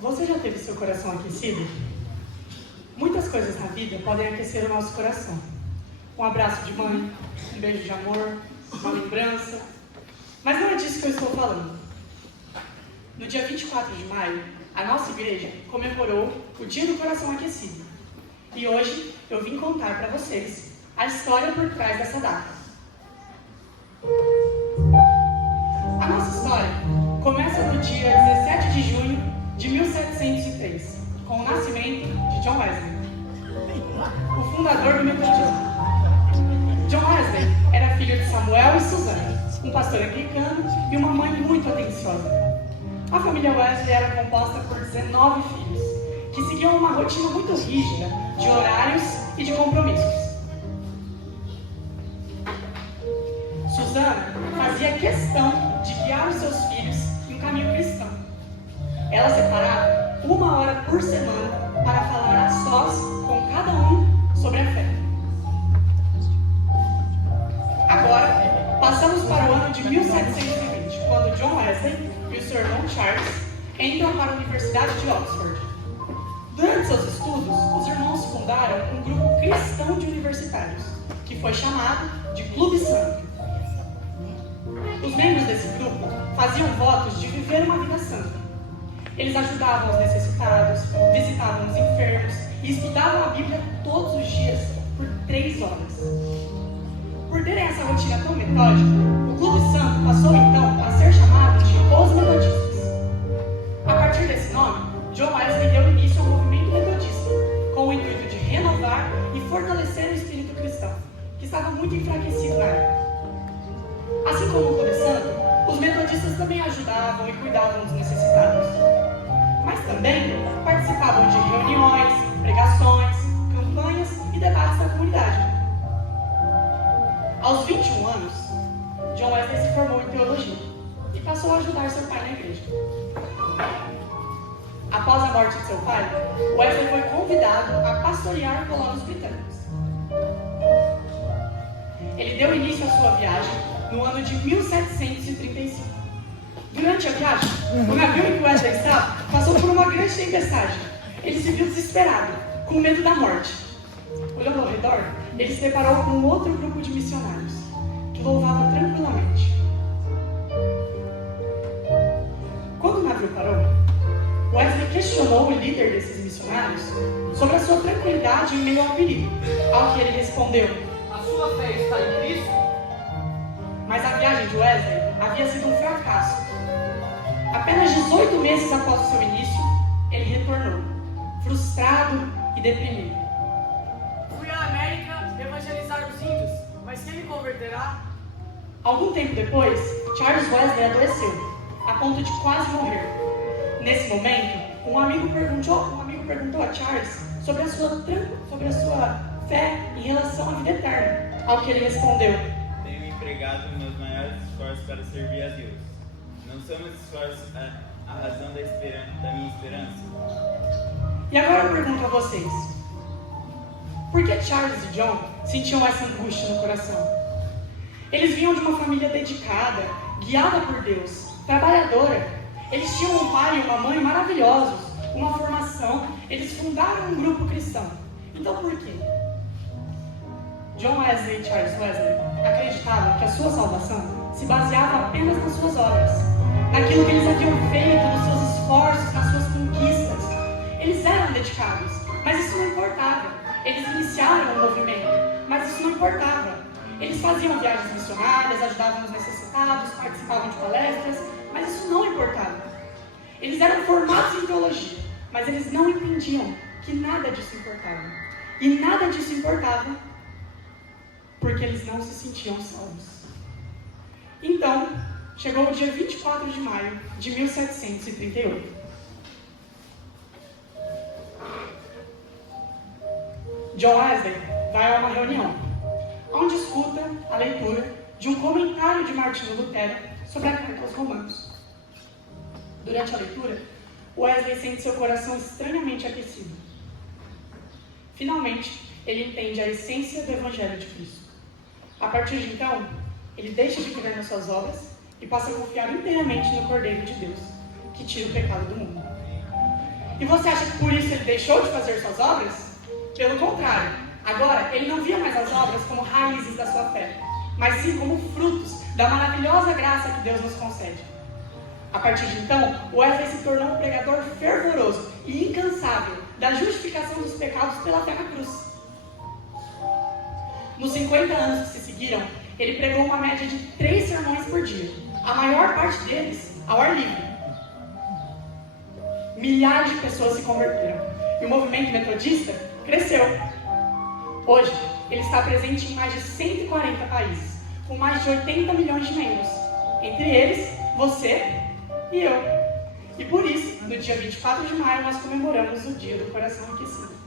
Você já teve seu coração aquecido? Muitas coisas na vida podem aquecer o nosso coração. Um abraço de mãe, um beijo de amor, uma lembrança. Mas não é disso que eu estou falando. No dia 24 de maio, a nossa igreja comemorou o Dia do Coração Aquecido. E hoje eu vim contar para vocês a história por trás dessa data. A nossa história começa no dia 17 de junho de 1703, com o nascimento de John Wesley, o fundador do metodismo. John Wesley era filho de Samuel e Susana, um pastor anglicano e uma mãe muito atenciosa. A família Wesley era composta por 19 filhos, que seguiam uma rotina muito rígida de horários e de compromissos. Susana fazia questão de guiar os seus filhos em um caminho cristão. Ela separava 1 hora por semana para falar a sós com cada um sobre a fé. Agora, passamos para o ano de 1720, quando John Wesley e o seu irmão Charles entram para a Universidade de Oxford. Durante seus estudos, os irmãos fundaram um grupo cristão de universitários, que foi chamado de Clube Santo. Os membros desse grupo faziam votos de viver uma vida santa. Eles ajudavam os necessitados, visitavam os enfermos e estudavam a Bíblia todos os dias por 3 horas. Por terem essa rotina tão metódica, o Clube Santo passou então a ser chamado de Os Metodistas. A partir desse nome, John Wesley deu início ao movimento metodista, com o intuito de renovar e fortalecer o espírito cristão, que estava muito enfraquecido na época. Assim como o Clube Santo, os metodistas também ajudavam e cuidavam dos necessitados. Mas também participavam de reuniões, pregações, campanhas e debates da comunidade. Aos 21 anos, John Wesley se formou em teologia e passou a ajudar seu pai na igreja. Após a morte de seu pai, Wesley foi convidado a pastorear colônias britânicas. Ele deu início à sua viagem no ano de 1735. Durante a viagem, o navio em que Wesley estava passou por uma grande tempestade. Ele se viu desesperado, com medo da morte. Olhando ao redor, ele se deparou com outro grupo de missionários, que louvavam tranquilamente. Quando o navio parou, Wesley questionou o líder desses missionários sobre a sua tranquilidade em meio ao perigo, ao que ele respondeu: "A sua fé está em Cristo?" Mas a viagem de Wesley havia sido um fracasso. Apenas 18 meses após o seu início, ele retornou, frustrado e deprimido. "Fui à América evangelizar os índios, mas quem me converterá?" Algum tempo depois, Charles Wesley adoeceu, a ponto de quase morrer. Nesse momento, um amigo perguntou a Charles sobre a sua fé em relação à vida eterna, ao que ele respondeu: "Tenho empregado meus maiores esforços para servir a Deus. Não são meus esforços a razão da minha esperança?" E agora eu pergunto a vocês: por que Charles e John sentiam essa angústia no coração? Eles vinham de uma família dedicada, guiada por Deus, trabalhadora. Eles tinham um pai e uma mãe maravilhosos, uma formação. Eles fundaram um grupo cristão. Então por quê? John Wesley e Charles Wesley acreditavam que a sua salvação se baseava apenas nas suas obras, naquilo que eles haviam feito, nos seus esforços, nas suas conquistas. Eles eram dedicados, mas isso não importava. Eles iniciaram um movimento, mas isso não importava. Eles faziam viagens missionárias, ajudavam os necessitados, participavam de palestras, mas isso não importava. Eles eram formados em teologia, mas eles não entendiam que nada disso importava. E nada disso importava porque eles não se sentiam salvos. Então, chegou o dia 24 de maio de 1738. John Wesley vai a uma reunião, onde escuta a leitura de um comentário de Martinho Lutero sobre a carta aos Romanos. Durante a leitura, Wesley sente seu coração estranhamente aquecido. Finalmente, ele entende a essência do Evangelho de Cristo. A partir de então, ele deixa de crer nas suas obras e passa a confiar inteiramente no Cordeiro de Deus, que tira o pecado do mundo. E você acha que por isso ele deixou de fazer suas obras? Pelo contrário, agora ele não via mais as obras como raízes da sua fé, mas sim como frutos da maravilhosa graça que Deus nos concede. A partir de então, Wesley se tornou um pregador fervoroso e incansável da justificação dos pecados pela fé na cruz. Nos 50 anos que se seguiram, ele pregou uma média de 3 sermões por dia, a maior parte deles ao ar livre. Milhares de pessoas se converteram e o movimento metodista cresceu. Hoje, ele está presente em mais de 140 países, com mais de 80 milhões de membros, entre eles, você e eu. E por isso, no dia 24 de maio, nós comemoramos o Dia do Coração Aquecido.